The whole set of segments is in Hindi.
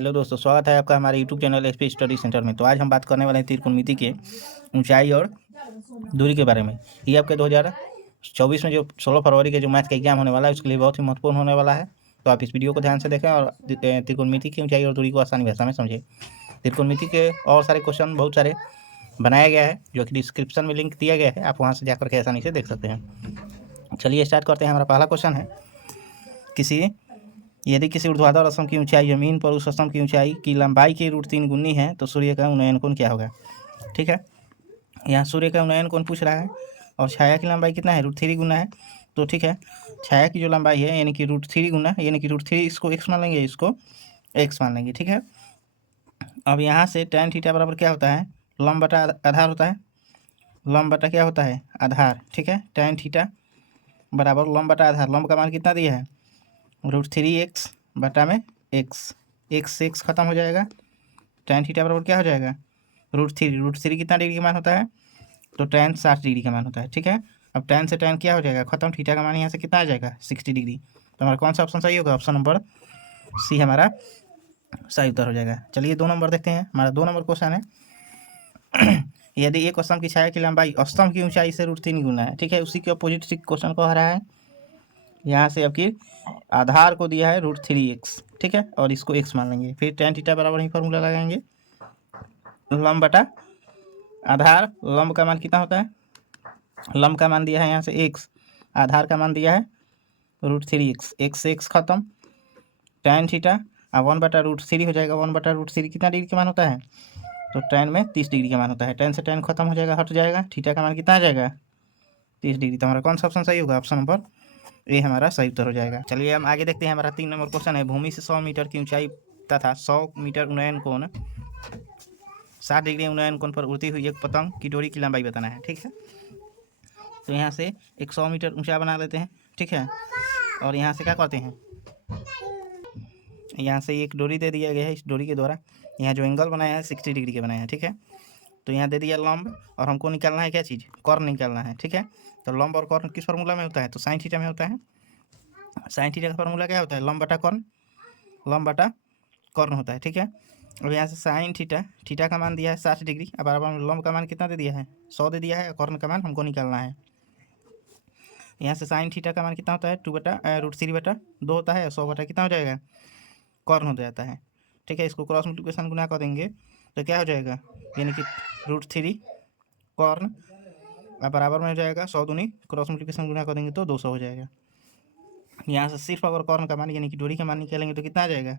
हेलो दोस्तों, स्वागत है आपका हमारे YouTube channel SP study centre में। तो आज हम बात करने वाले हैं त्रिकोणमिति के ऊंचाई और दूरी के बारे में। ये आपके 2024 में जो 16 फरवरी के जो मैथ का एग्जाम होने वाला है उसके लिए बहुत ही महत्वपूर्ण होने वाला है। तो आप इस वीडियो को ध्यान से देखें और त्रिकोणमिति की ऊंचाई और दूरी को आसानी भाषा में समझें। त्रिकोणमिति के और सारे क्वेश्चन बहुत सारे बनाया गया है, जो कि डिस्क्रिप्शन में लिंक दिया गया है, आप वहाँ से जाकर के आसानी से देख सकते हैं। चलिए स्टार्ट करते हैं। हमारा पहला क्वेश्चन है, यदि किसी ऊर्ध्वाधर स्तंभ की ऊंचाई जमीन पर उस स्तंभ की ऊंचाई की लंबाई की √3 गुनी है तो सूर्य का उन्नयन कोण क्या होगा। ठीक है, यहाँ सूर्य का उन्नयन कोण पूछ रहा है और छाया की लंबाई कितना है, √3 गुना है। तो ठीक है, छाया की जो लंबाई है यानी कि √3 गुना, यानी कि √3 इसको x मान लेंगे, इसको x मान लेंगे। ठीक है, अब यहाँ से tan थीटा बराबर क्या होता है, लंब बटा आधार होता है। लंब बटा क्या होता है, आधार। ठीक है, tan थीटा बराबर लंब बटा आधार। लंब का मान कितना दिया है, √3x बटा में x से x खत्म हो जाएगा। tan थीटा बराबर क्या हो जाएगा, √3 कितना डिग्री का मान होता है, तो tan 60 डिग्री का मान होता है। ठीक है, अब tan से tan क्या हो जाएगा, खत्म। थीटा का मान यहाँ से कितना आ जाएगा, 60 डिग्री। तो हमारा कौन सा ऑप्शन सही होगा, ऑप्शन नंबर सी हमारा सही उत्तर हो जाएगा। चलिए 2 नंबर देखते हैं। हमारा 2 नंबर क्वेश्चन है यदि एक स्तंभ की छाया की लंबाई स्तंभ की ऊंचाई से √3 गुना है। ठीक है, उसी के अपोजिट क्वेश्चन को रहा है। यहाँ से आपकी आधार को दिया है √3x। ठीक है, और इसको x मान लेंगे। फिर tan थीटा बराबर ही फॉर्मूला लगाएंगे, लंब बटा आधार। लंब का मान कितना होता है, लंब का मान दिया है यहाँ से x, आधार का मान दिया है √3x, x से x खत्म। tan थीटा 1/√3 हो जाएगा। 1/√3 कितना डिग्री का मान होता है, तो tan में 30 डिग्री का मान होता है। tan से tan खत्म हो जाएगा, हट जाएगा। थीटा का मान कितना आ जाएगा, 30 डिग्री। तो हमारा कौन सा ऑप्शन सही होगा, ऑप्शन नंबर ये हमारा सही उत्तर हो जाएगा। चलिए हम आगे देखते हैं। हमारा 3 नंबर क्वेश्चन है, भूमि से 100 मीटर की ऊंचाई तथा 100 मीटर उन्नयन कोण 60 डिग्री उन्नयन कोण पर उड़ती हुई एक पतंग की डोरी की लंबाई बताना है। ठीक है, तो यहाँ से एक 100 मीटर ऊंचा बना लेते हैं। ठीक है, और यहाँ से क्या करते हैं, यहाँ से एक डोरी दे दिया गया है। इस डोरी के द्वारा यहाँ जो एंगल बनाया है 60 डिग्री के बनाया है। ठीक है, तो यहाँ दे दिया लंब, और हमको निकालना है क्या चीज़, कॉर्न निकालना है। ठीक है, तो लंब और कॉर्न किस फॉर्मूला में होता है, तो साइन थीटा में होता है। साइन थीटा का फॉर्मूला क्या होता है, लंब बटा कॉर्न, लंब बटा कॉर्न होता है। ठीक है, अब यहाँ से साइन थीटा, थीटा का मान दिया है 60 डिग्री। अब बराबर में लंब का मान कितना दे दिया है, 100 दे दिया है। कॉर्न का मान हमको निकालना है। यहाँ से साइन थीटा का मान कितना होता है, √3/2 होता है। 100 बटा कितना हो जाएगा, कॉर्न हो जाता है। ठीक है, इसको क्रॉस मल्टीप्लिकेशन गुना कर देंगे तो क्या हो जाएगा, यानी कि √3 कॉर्न अब बराबर में हो जाएगा 100 दूनी क्रॉस मल्टीप्लिकेशन गुना कर देंगे तो 200 हो जाएगा। यहाँ से सिर्फ अगर कॉर्न का मान यानी कि डोरी का मान निकालेंगे तो कितना आ जाएगा,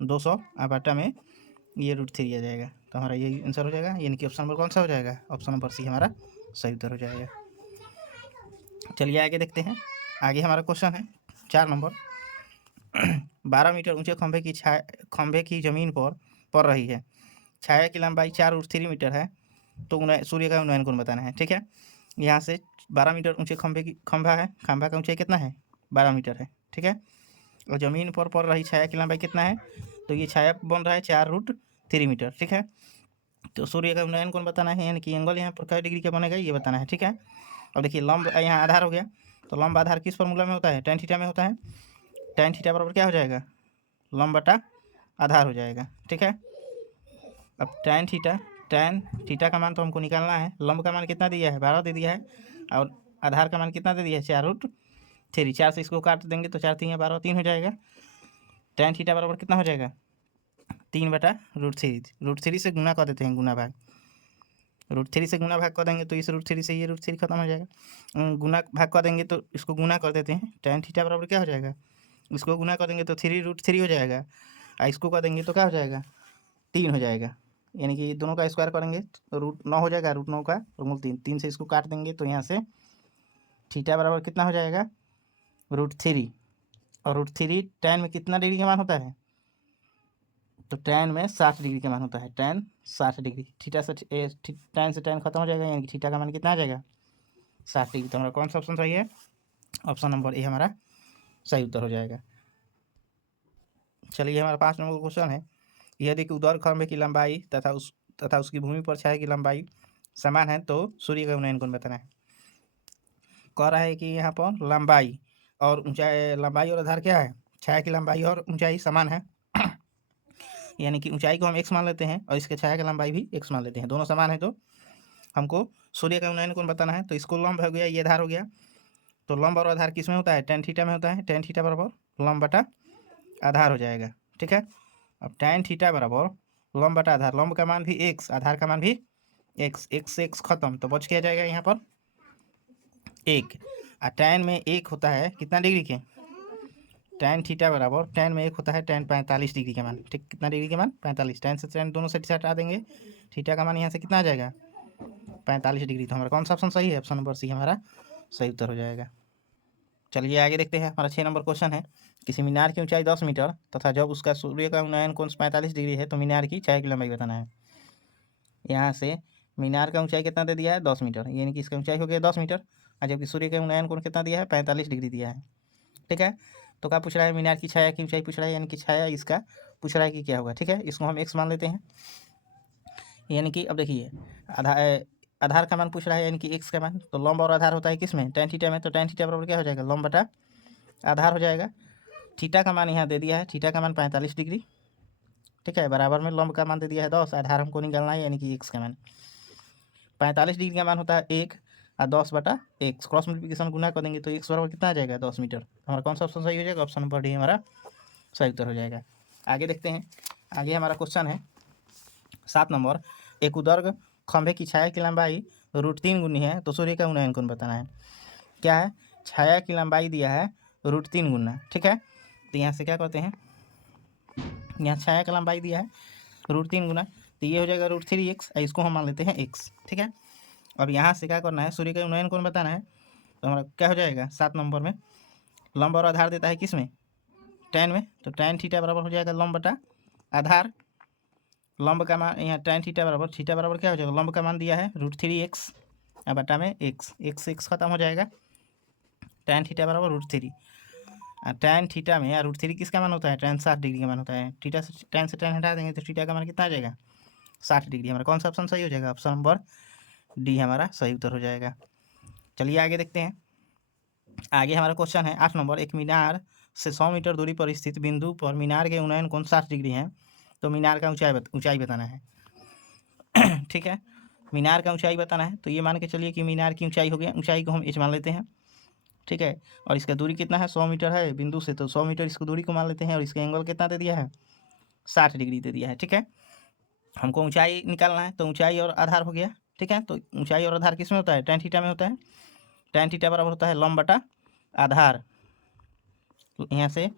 200। अब आटा में ये √3 आ जाएगा। तो हमारा यही आंसर हो जाएगा, यानी कि ऑप्शन नंबर कौन सा हो जाएगा, ऑप्शन नंबर सी हमारा सही उत्तर हो जाएगा। चलिए आगे देखते हैं। आगे हमारा क्वेश्चन है 4 नंबर 12 मीटर ऊंचे खंभे की जमीन पर पड़ रही है। छाया की लंबाई 4√3 मीटर है, तो सूर्य का उन्नयन कोण बताना है। ठीक है, यहाँ से 12 मीटर ऊंचे खंभा है। खंभा का ऊंचाई कितना है, 12 मीटर है। ठीक है, और ज़मीन पर पड़ रही छाया की लंबाई कितना है, तो ये छाया बन रहा है 4√3 मीटर। ठीक है, तो सूर्य का उन्नयन कोण बताना है, यानी कि एंगल यहाँ पर कै डिग्री का बनेगा ये बताना है। ठीक है, अब देखिए लंब यहाँ आधार हो गया, तो लंब आधार किस फॉर्मूला में होता है, tan थीटा में होता है। tan थीटा बराबर क्या हो जाएगा, लंब बटा आधार हो जाएगा। ठीक है, अब tan थीटा का मान तो हमको निकालना है। लंब का मान कितना दिया है, 12 दे दिया है, और आधार का मान कितना दे दिया है, 4√3। 4 से इसको काट देंगे तो 4 3 12 3 हो जाएगा। tan थीटा बराबर कितना हो जाएगा, 3/√3। √3 से गुना कर देते हैं, गुना भाग। √3 से गुना भाग कर देंगे तो इस √3 से ये √3 खत्म हो जाएगा। गुना भाग कर देंगे तो इसको गुना कर देते हैं। tan थीटा बराबर क्या हो जाएगा, इसको गुना कर देंगे तो 3√3 हो जाएगा, और इसको कर देंगे तो क्या हो जाएगा, 3 हो जाएगा। यानी कि दोनों का स्क्वायर करेंगे तो √9 हो जाएगा। √9 का वर्गमूल 3। 3 से इसको काट देंगे तो यहाँ से थीटा बराबर कितना हो जाएगा, √3। और √3 tan में कितना डिग्री का मान होता है, तो tan में 60 डिग्री का मान होता है। tan 60 डिग्री, थीटा से tan से tan खत्म हो जाएगा, यानी कि थीटा का मान कितना आ जाएगा, 60 डिग्री। तो हमारा कौन सा ऑप्शन सही है, ऑप्शन नंबर ए हमारा सही उत्तर हो जाएगा। चलिए हमारा 5 नंबर क्वेश्चन है, यदि ऊर्ध्वाधर खंभे की लंबाई तथा उसकी भूमि पर छाया की लंबाई समान है तो सूर्य का उन्नयन कोण बताना है। कह रहा है कि यहाँ पर लंबाई और ऊंचाई, लंबाई और आधार क्या है, छाया की लंबाई और ऊंचाई समान है। यानी कि ऊंचाई को हम x मान लेते हैं और इसके छाया की लंबाई भी x मान लेते हैं, दोनों समान है। तो हमको सूर्य का उन्नयन कोण बताना है, तो इसको लंब हो गया, ये आधार हो गया। तो लंब और आधार किस में होता है? tan थीटा में होता है। tan थीटा बराबर लंब बटा आधार हो जाएगा, ठीक है। अब tan थीटा बराबर लंब बटा आधार, लंब का मान भी x, आधार का मान भी x, x से x खत्म, तो बच क्या जाएगा यहाँ पर 1। और tan में 1 होता है कितना डिग्री के? tan थीटा बराबर tan में 1 होता है tan 45 डिग्री का मान, ठीक। कितना डिग्री का मान? 45। tan से tan दोनों साइड से हटा देंगे, थीटा का मान यहाँ से कितना आ जाएगा? 45 डिग्री। तो हमारा कौन सा ऑप्शन सही है? ऑप्शन नंबर सी हमारा सही उत्तर हो जाएगा। चलिए आगे देखते हैं। हमारा 6 नंबर क्वेश्चन है, किसी मीनार की ऊंचाई 10 मीटर तथा जब उसका सूर्य का उन्नयन कोण 45 डिग्री है तो मीनार की छाया की लंबाई बताना है। यहाँ से मीनार का ऊंचाई कितना दे दिया है? 10 मीटर, यानी कि इसका ऊंचाई हो गया 10 मीटर, और जबकि सूर्य का उन्नयन कोण कितना दिया है? 45 डिग्री दिया है, ठीक है। तो क्या पूछ रहा है? मीनार की छाया की ऊंचाई पूछ रहा है, यानी कि छाया इसका पूछ रहा है कि क्या होगा, ठीक है। इसको हम x मान लेते हैं, यानी कि अब देखिए आधार का मान पूछ रहा है, यानी कि x का मान। तो लंब और आधार होता है किस में? tan थीटा में। तो tan थीटा बराबर क्या हो जाएगा? लंब बटा आधार हो जाएगा। थीटा का मान यहाँ दे दिया है, थीटा का मान 45 डिग्री, ठीक है। बराबर में लंब का मान दे दिया है 10, आधार हमको निकालना है, यानी कि x का मान 45 डिग्री का मान होता है 1 और 10 बटा x, क्रॉस मल्टीप्लिकेशन गुना कर देंगे तो x बराबर कितना आ जाएगा? 10 मीटर। हमारा कौन सा ऑप्शन सही हो जाएगा? ऑप्शन नंबर डी हमारा सही उत्तर हो जाएगा। आगे देखते हैं। आगे हमारा क्वेश्चन है 7 नंबर, एक उदर्ग खंभे की छाया की लंबाई √3 गुनी है तो सूर्य का उन्नयन कोण बताना है। क्या है? छाया की लंबाई दिया है √3 गुना, ठीक है। तो यहाँ से क्या करते हैं, यहाँ छाया का लंबाई दिया है √3 गुना, तो ये हो जाएगा √3x, इसको हम मान लेते हैं x, ठीक है। अब यहाँ से क्या करना है? सूर्य का उन्नयन कोण बताना है। तो हमारा क्या हो जाएगा 7 नंबर में? लंब और आधार देता है किस में? tan में। तो tan थीटा बराबर हो जाएगा लंब बटा आधार, लंब का मान यहाँ tan थीटा बराबर क्या हो जाएगा? लंब का मान दिया है √3x और बटा में x खत्म हो जाएगा। tan थीटा बराबर √3, और tan थीटा में √3 किसका मान होता है? tan 60 डिग्री का मान होता है। थीटा से tan हटा देंगे तो थीटा का मान कितना आ जाएगा? 60 डिग्री। हमारा कौन सा ऑप्शन सही हो जाएगा? ऑप्शन नंबर डी हमारा सही उत्तर हो जाएगा। चलिए आगे देखते हैं। आगे हमारा क्वेश्चन है 8 नंबर, एक मीनार से 100 मीटर दूरी पर स्थित बिंदु पर मीनार के उन्नयन कोण 60 डिग्री है तो मीनार का ऊंचाई बताना है, ठीक है। मीनार का ऊंचाई बताना है, तो ये मान के चलिए कि मीनार की ऊंचाई हो गया, ऊंचाई को हम h मान लेते हैं, ठीक है। और इसका दूरी कितना है? 100 मीटर है बिंदु से, तो 100 मीटर इसको दूरी को मान लेते हैं, और इसका एंगल कितना दे दिया है? 60 डिग्री दे दिया है, ठीक है। हमको ऊंचाई निकालना है, तो ऊंचाई और आधार हो गया, ठीक है। तो ऊंचाई और आधार किस में होता है? tan थीटा में होता है। tan थीटा बराबर होता है लंब बटा आधार, यहाँ से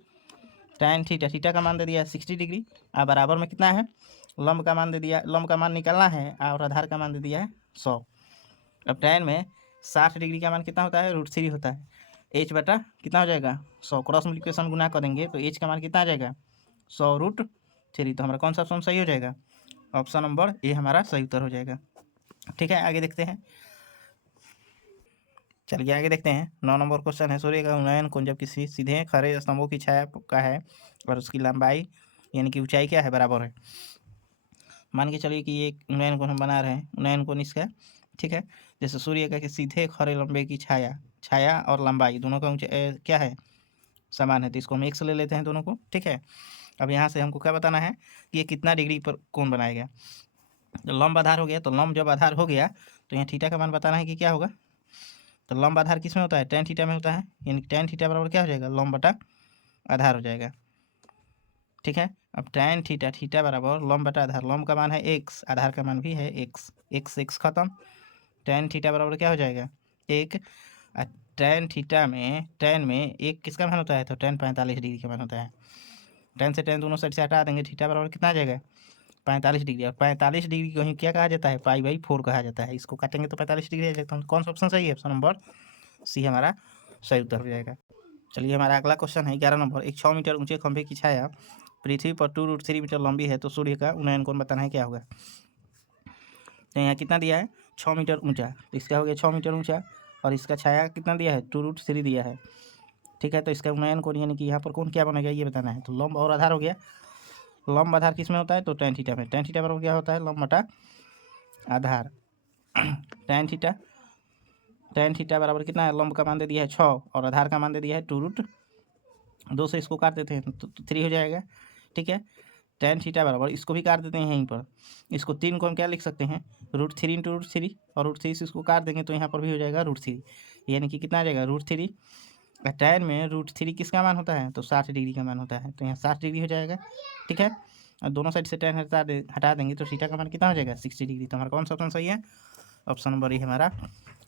tan थीटा का मान दे दिया है 60 डिग्री, और बराबर में कितना है? लंब का मान दे दिया, लंब का मान निकालना है, और आधार का मान दे दिया है 100। अब tan में 60 डिग्री का मान कितना होता है? √3 होता है। h बटा कितना हो जाएगा? 100, क्रॉस मल्टीप्लिकेशन गुना करेंगे तो h का मान कितना आ जाएगा? 100√3। तो हमारा कौन सा ऑप्शन सही हो जाएगा? ऑप्शन नंबर ए हमारा सही उत्तर हो जाएगा, ठीक है। आगे देखते हैं। चलिए आगे देखते हैं। 9 नंबर क्वेश्चन है, सूर्य का उन्नयन कोण जब किसी सीधे खड़े स्तंभों की छाया का है और उसकी लंबाई यानी कि ऊंचाई क्या है? बराबर है। मान के चलिए कि ये उन्नयन कोण हम बना रहे हैं, उन्नयन कोण इसका, ठीक है। जैसे सूर्य का कि सीधे खड़े लंबे की छाया और लंबाई दोनों का ऊंचाई क्या है? समान है, तो इसको हम x ले लेते हैं दोनों को, ठीक है। अब यहाँ से हमको क्या बताना है कि ये कितना डिग्री पर कोण बनाएगा। तो लंब आधार हो गया, तो लंब जब आधार हो गया तो यहाँ थीटा का मान बताना है कि क्या होगा। तो लंब आधार किस में होता है? tan थीटा में होता है, यानी tan थीटा बराबर क्या हो जाएगा? लंब बटा आधार हो जाएगा, ठीक है। अब tan थीटा बराबर लंब बटा आधार, लंब का मान है x, आधार का मान भी है x खत्म। tan थीटा बराबर क्या हो जाएगा? 1। tan में 1 किसका मान होता है? तो tan 45 डिग्री का मान होता है। tan से tan दोनों साइड से हटा देंगे, थीटा बराबर कितना आ जाएगा? 45 डिग्री। और 45 डिग्री को ही क्या कहा जाता है? π/4 कहा जाता है। इसको काटेंगे तो 45 डिग्री आ जाता है। कौन सा ऑप्शन सही है? ऑप्शन नंबर सी हमारा सही उत्तर हो जाएगा। चलिए हमारा अगला क्वेश्चन है 11 नंबर, एक 6 मीटर ऊंचे खंभे की छाया पृथ्वी पर 2√3 मीटर लंबी है तो सूर्य का उन्नयन कोण बताना है, क्या होगा। तो यहाँ कितना दिया है? 6 मीटर ऊंचा, तो इसका हो गया 6 मीटर ऊंचा, और इसका छाया कितना दिया है? 2√3 दिया है, ठीक है। तो इसका उन्नयन कोण यानी कि यहाँ पर कोण क्या बनेगा ये बताना है। तो लंब और आधार हो गया, लंब आधार किस में होता है? तो tan थीटा में। tan थीटा बराबर क्या होता है? लंब बटा आधार। tan थीटा बराबर कितना है? लंब का मान दे दिया है 6 और आधार का मान दे दिया है 2√2 से इसको काट देते हैं तो 3 हो जाएगा, ठीक है। tan थीटा बराबर, इसको भी काट देते हैं यहीं पर, इसको 3 को हम क्या लिख सकते हैं, √3 इंटू √3, और √3 से इसको काट देंगे तो यहाँ पर भी हो जाएगा √3, यानी कि कितना आ जाएगा √3। tan में √3 किसका मान होता है, तो 60 डिग्री का मान होता है, तो यहाँ 60 डिग्री हो जाएगा। ठीक है, और दोनों साइड से tan हटा देंगे तो थीटा का मान कितना हो जाएगा, 60 डिग्री। तो हमारा कौन सा ऑप्शन सही है, ऑप्शन नंबर ए हमारा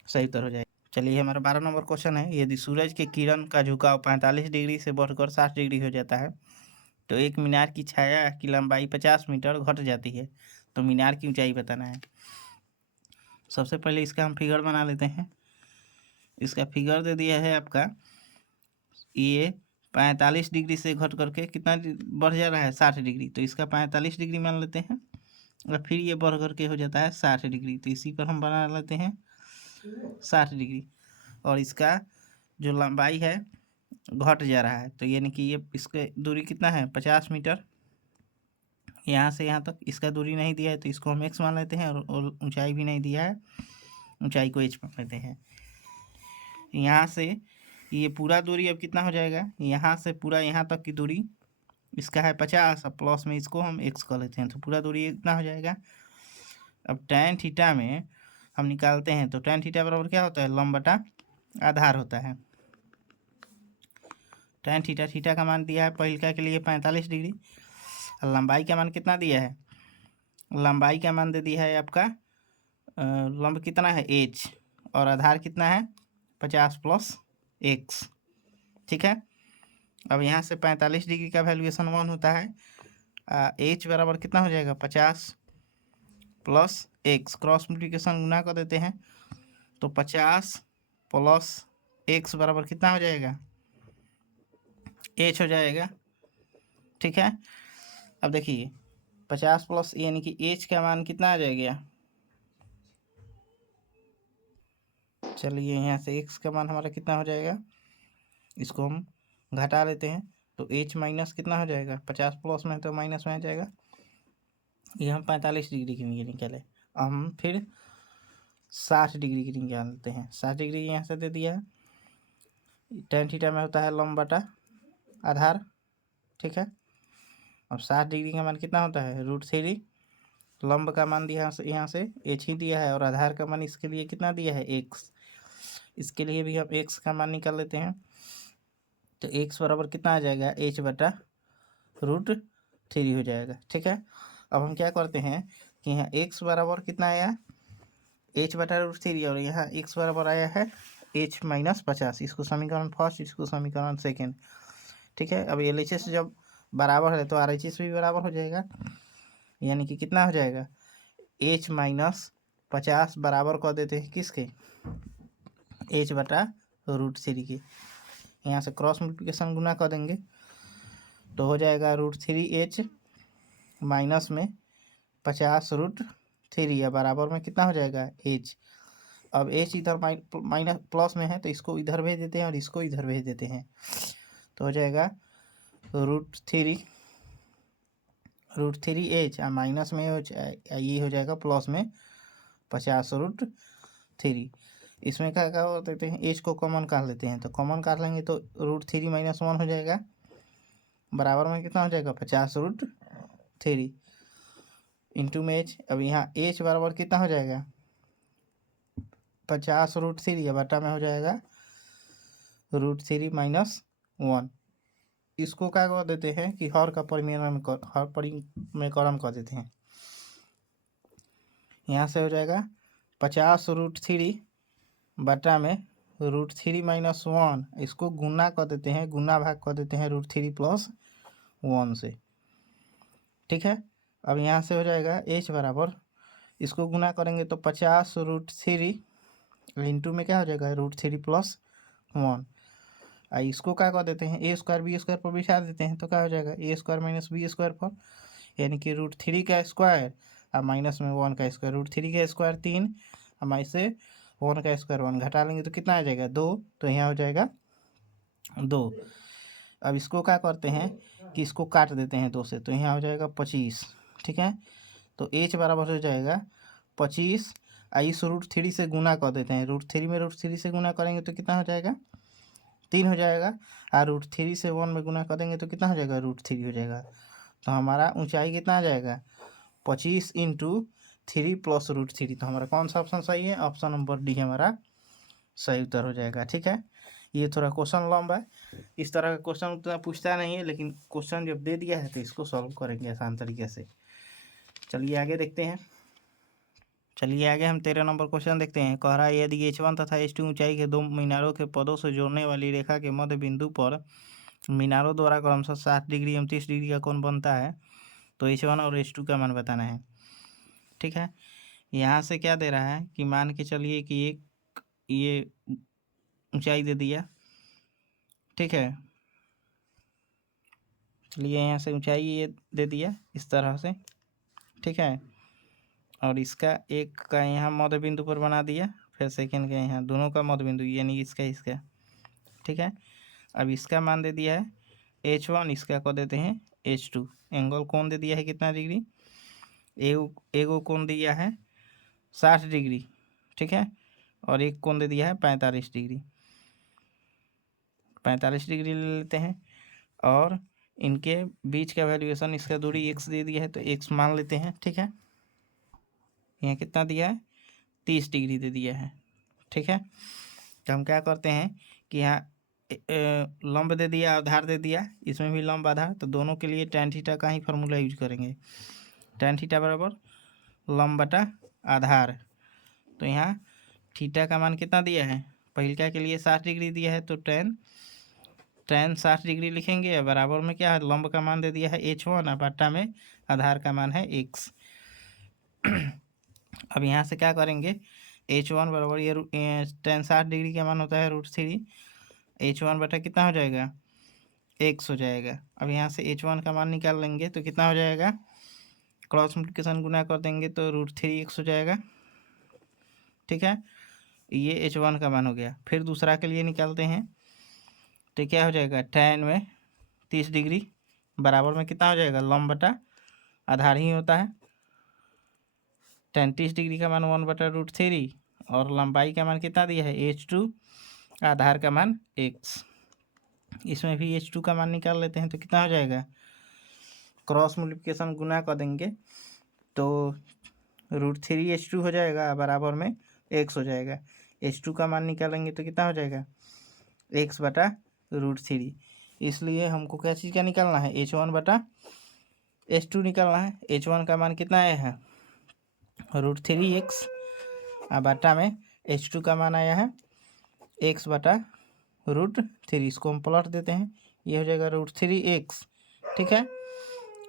सही उत्तर हो जाएगा। चलिए हमारा 12 नंबर क्वेश्चन है, यदि सूरज के किरण का झुकाव 45 डिग्री से बढ़कर 60 डिग्री हो जाता है तो एक मीनार की छाया की लंबाई 50 मीटर घट जाती है, तो मीनार की ऊंचाई बताना है। सबसे पहले इसका हम फिगर बना लेते हैं। इसका फिगर दे दिया है आपका, ये 45 डिग्री से घट करके कितना बढ़ जा रहा है, 60 डिग्री, तो इसका 45 डिग्री मान लेते हैं, और फिर ये बढ़ करके हो जाता है 60 डिग्री, तो इसी पर हम बना लेते हैं 60 डिग्री। और इसका जो लंबाई है घट जा रहा है, तो यानी कि ये इसके दूरी कितना है, 50 मीटर, यहाँ से यहाँ तक इसका दूरी नहीं दिया है तो इसको हम x मान लेते हैं, और ऊंचाई भी नहीं दिया है, ऊंचाई को h मान लेते हैं। यहाँ से ये पूरा दूरी अब कितना हो जाएगा, यहाँ से पूरा यहाँ तक की दूरी इसका है 50, अब प्लस में इसको हम x कर लेते हैं, तो पूरा दूरी इतना हो जाएगा। अब tan थीटा में हम निकालते हैं, तो tan थीटा बराबर क्या होता है, लंब बटा आधार होता है। tan थीटा, थीटा का मान दिया है पहिलका के लिए 45 डिग्री, लंबाई का मान कितना दिया है, लंबाई का मान दे दिया है आपका लंब कितना है h, और आधार कितना है 50 प्लस x। ठीक है, अब यहाँ से 45 डिग्री का वैल्यूएशन 1 होता है, h बराबर कितना हो जाएगा 50 प्लस x, क्रॉस मल्टीप्लिकेशन गुना कर देते हैं, तो 50 प्लस x बराबर कितना हो जाएगा, h हो जाएगा। ठीक है, अब देखिए 50 प्लस यानी कि h का मान कितना आ जाएगा, चलिए यहाँ से x का मान हमारा कितना हो जाएगा, इसको हम घटा लेते हैं, तो h माइनस कितना हो जाएगा, 50 प्लस में तो माइनस में आ जाएगा, ये हम 45 डिग्री की निकाले, हम फिर 60 डिग्री की निकालते हैं। 60 डिग्री यहाँ से दे दिया है, tan थीटा में होता है लंब बटा आधार। ठीक है, अब 60 डिग्री का मान कितना होता है, √3, लंब का मान दिया यहाँ से h ही दिया है, और आधार का मान इसके लिए कितना दिया है x, इसके लिए भी हम x का मान निकाल लेते हैं, तो x बराबर कितना आ जाएगा, h बटा √3 हो जाएगा। ठीक है, अब हम क्या करते हैं कि यहाँ x बराबर कितना आया, h बटा √3, और यहाँ x बराबर आया है h माइनस 50, इसको समीकरण फर्स्ट, इसको समीकरण सेकेंड। ठीक है, अब LHS जब बराबर है तो RHS भी बराबर हो जाएगा, यानी कि कितना हो जाएगा, h माइनस 50 बराबर कर देते हैं किसके, h बटा √3 के, यहाँ से क्रॉस मल्टीप्लिकेशन गुना कर देंगे तो हो जाएगा √3h माइनस में 50 √3, या बराबर में कितना हो जाएगा h। अब h इधर माइनस प्लस में है तो इसको इधर भेज देते हैं और इसको इधर भेज देते हैं, तो हो जाएगा √3h, माइनस में ये हो जाएगा प्लस में 50 √3। इसमें क्या क्या कर देते हैं, h को कॉमन काट लेते हैं, तो कॉमन काट लेंगे तो √3 माइनस 1 हो जाएगा, बराबर में कितना हो जाएगा 50 √3 इंटू में h। अब यहाँ h बराबर कितना हो जाएगा 50 √3, या बटा में हो जाएगा √3 माइनस 1। इसको क्या कर देते हैं कि हर का परिमेय कर देते हैं, यहाँ से हो जाएगा 50 √3 बटा में √3 माइनस 1, इसको गुना कर देते हैं, गुना भाग कर देते हैं √3 प्लस 1 से। ठीक है, अब यहाँ से हो जाएगा h बराबर, इसको गुना करेंगे तो 50 √3 इंटू में क्या हो जाएगा √3 प्लस 1, इसको क्या कर देते हैं a² b² पर बिठा देते हैं, तो क्या हो जाएगा a² माइनस b² पर, यानी कि √3 का स्क्वायर और माइनस में 1 का स्क्वायर, √3 का स्क्वायर 3, हम इसे 1 का स्क्वायर 1 घटा लेंगे तो कितना आ जाएगा 2, तो यहाँ हो जाएगा 2। अब इसको क्या करते हैं कि इसको काट देते हैं 2 से, तो यहाँ हो जाएगा 25। ठीक है, तो h बराबर हो जाएगा 25, इस √3 से गुना कर देते हैं, √3 में √3 से गुना करेंगे तो कितना हो जाएगा 3 हो जाएगा, और √3 से 1 में गुना कर देंगे तो कितना हो जाएगा √3 हो जाएगा, तो हमारा ऊंचाई कितना आ जाएगा 25 इंटू 3 प्लस √3। तो हमारा कौन सा ऑप्शन सही है, ऑप्शन नंबर डी हमारा सही उत्तर हो जाएगा। ठीक है, ये थोड़ा क्वेश्चन लंबा है, इस तरह का क्वेश्चन उतना पूछता नहीं है, लेकिन क्वेश्चन जब दे दिया है तो इसको सॉल्व करेंगे आसान तरीके से। चलिए आगे देखते हैं। चलिए आगे हम 13 नंबर क्वेश्चन देखते हैं। कह रहा है यदि H1 तथा H2 ऊंचाई के दो मीनारों के पदों से जोड़ने वाली रेखा के मध्य बिंदु पर मीनारों द्वारा क्रमशः 60 डिग्री एवं 30 डिग्री का कोण बनता है, तो H1 और H2 का मान बताना है। ठीक है, यहाँ से क्या दे रहा है कि मान के चलिए कि एक ये ऊंचाई दे दिया। ठीक है, चलिए यहाँ से ऊंचाई ये दे दिया इस तरह से। ठीक है, और इसका एक का यहाँ मध्य बिंदु पर बना दिया, फिर सेकेंड का यहाँ, दोनों का मध्य बिंदु यानी इसका। ठीक है, अब इसका मान दे दिया है H1, इसका को देते हैं H2। एंगल कोण दे दिया है कितना डिग्री, एगो कोण दिया है 60 डिग्री। ठीक है, और एक कोण दे दिया है 45 डिग्री। 45 डिग्री ले लेते हैं, और इनके बीच का वैल्यूएशन, इसका दूरी x दे दिया है तो x मान लेते हैं। ठीक है, यहाँ कितना दिया है 30 डिग्री दे दिया है। ठीक है, तो हम क्या करते हैं कि यहाँ लंब दे दिया, आधार दे दिया, इसमें भी लंब आधार, तो दोनों के लिए tan थीटा का ही फॉर्मूला यूज करेंगे। tan थीटा बराबर लंब बटा आधार। तो यहाँ थीटा का मान कितना दिया है, पहिलका के लिए 60 डिग्री दिया है, तो tan 60 डिग्री लिखेंगे। बराबर में क्या है, लंब का मान दे दिया है H1 और बटा में आधार का मान है x। अब यहाँ से क्या करेंगे, H1 बराबर ये tan 60 डिग्री का मान होता है √3, H1 बटा कितना हो जाएगा x हो जाएगा। अब यहाँ से H1 का मान निकाल लेंगे तो कितना हो जाएगा, क्रॉस मल्टीप्लिकेशन गुना कर देंगे तो √3x हो जाएगा। ठीक है, ये H1 का मान हो गया। फिर दूसरा के लिए निकालते हैं तो क्या हो जाएगा, tan में 30 डिग्री बराबर में कितना हो जाएगा, लंब बटा आधार ही होता है। tan 30 डिग्री का मान 1 बटा √3, और लंबाई का मान कितना दिया है H2, आधार का मान x। इसमें भी H2 का मान निकाल लेते हैं तो कितना हो जाएगा, क्रॉस मल्टीप्लिकेशन गुना कर देंगे तो √3 H2 हो जाएगा, बराबर में x हो जाएगा। H2 का मान निकालेंगे तो कितना हो जाएगा, x बटा √3। इसलिए हमको क्या चीज़ का निकालना है, H1 बटा H2 निकालना है। H1 का मान कितना आया है √3x, और बटा में H2 का मान आया है x बटा √3। इसको हम पलट देते हैं, ये हो जाएगा √3x। ठीक है,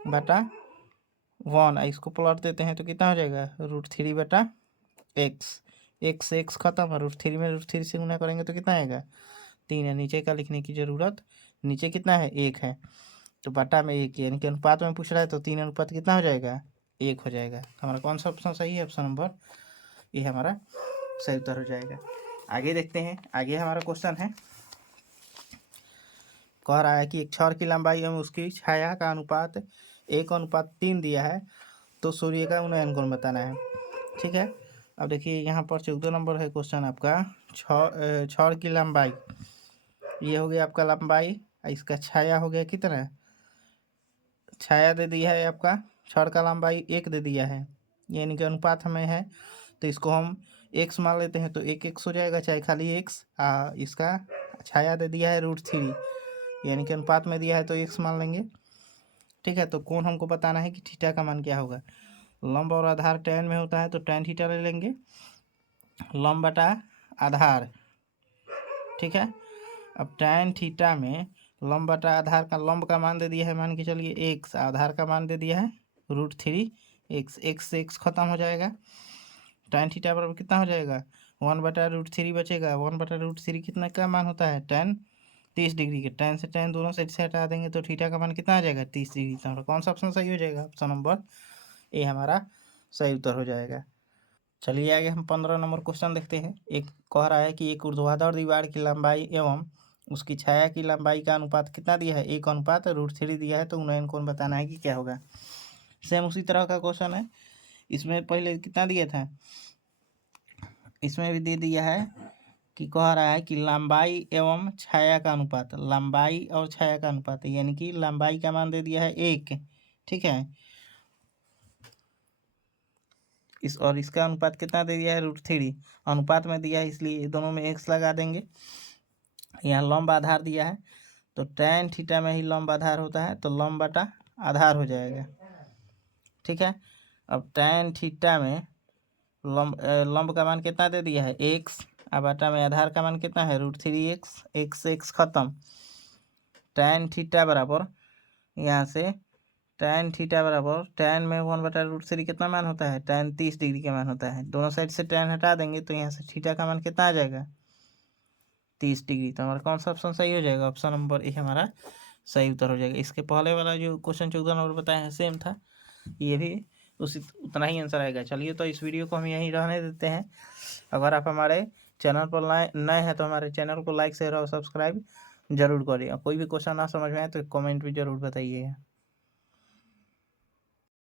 बटा 1, इसको पलट देते हैं तो कितना हो जाएगा √3 बटा x। x से x खत्म, √3 में √3 से गुना करेंगे तो कितना आएगा 3 है। नीचे का लिखने की ज़रूरत, नीचे कितना है 1 है, तो बटा में 1, यानी कि अनुपात में पूछ रहा है तो 3 अनुपात कितना हो जाएगा 1 हो जाएगा। तो हमारा कौन सा ऑप्शन सही है, ऑप्शन नंबर ये हमारा सही उत्तर हो जाएगा। आगे देखते हैं, आगे हमारा क्वेश्चन है, कह रहा है कि एक छड़ की लंबाई एवं उसकी छाया का अनुपात 1:3 दिया है, तो सूर्य का उन्नयन कोण बताना है। ठीक है, अब देखिए यहाँ पर 14 नंबर है क्वेश्चन आपका, छड़ की लंबाई, ये हो गया आपका लंबाई, इसका छाया हो गया कितना, छाया दे दिया है आपका, छड़ का लंबाई 1 दे दिया है, यानी कि अनुपात हमें है तो इसको हम x मान लेते हैं, तो 1x हो जाएगा, चाहे खाली x। इसका छाया दे दिया है √3, यानी कि अनुपात में दिया है तो x मान लेंगे। ठीक है, तो कोण हमको बताना है कि थीटा का मान क्या होगा। लंब और आधार tan में होता है तो tan थीटा ले लेंगे, लंब बटा आधार। ठीक है, अब tan थीटा में लंब बटा आधार का, लंब का मान दे दिया है मान के चलिए x, आधार का मान दे दिया है √3x, x से x खत्म हो जाएगा। tan थीटा बराबर कितना हो जाएगा 1 बटा √3 बचेगा। 1 बटा √3 कितना का मान होता है tan 30 डिग्री के, tan से tan दोनों साइड से हटा देंगे तो थीटा का मान कितना आ जाएगा 30 डिग्री। तो हमारा कौन सा ऑप्शन सही हो जाएगा, ऑप्शन नंबर ए हमारा सही उत्तर हो जाएगा। चलिए आगे हम 15 नंबर क्वेश्चन देखते हैं। एक कह रहा है कि एक ऊर्ध्वाधर दीवार की लंबाई एवं उसकी छाया की लंबाई का अनुपात कितना दिया है, 1:√3 दिया है, तो उन्नयन कोण बताना है कि क्या होगा। सेम उसी तरह का क्वेश्चन है, इसमें पहले कितना दिया था, इसमें भी दे दिया है कि कह रहा है कि लंबाई एवं छाया का अनुपात, लंबाई और छाया का अनुपात, यानी कि लंबाई का मान दे दिया है 1। ठीक है। इस और इसका अनुपात कितना दे दिया है, √3 अनुपात में दिया है, इसलिए दोनों में x लगा देंगे। यहाँ लंब आधार दिया है तो tan थीटा में ही लंब आधार होता है, तो लंब बटा आधार हो जाएगा। ठीक है। अब tan थीटा में लंब का मान कितना दे दिया है, x, अब बटा में आधार का मान कितना है, √3x, x खत्म। tan थीटा बराबर यहाँ से tan थीटा बराबर tan में 1/√3 कितना मान होता है, tan 30 डिग्री का मान होता है। दोनों साइड से tan हटा देंगे तो यहाँ से थीटा का मान कितना आ जाएगा, 30 डिग्री। तो हमारा कौन सा ऑप्शन सही हो जाएगा, ऑप्शन नंबर ए हमारा सही उत्तर हो जाएगा। इसके पहले वाला जो क्वेश्चन 14 नंबर बताया है सेम था, ये भी उसी उतना ही आंसर आएगा। चलिए तो इस वीडियो को हम यहीं रहने देते हैं। अगर आप हमारे चैनल पर नए हैं तो हमारे चैनल को लाइक शेयर और सब्सक्राइब जरूर करिए। कोई भी क्वेश्चन ना समझ में आए तो कमेंट भी जरूर बताइए।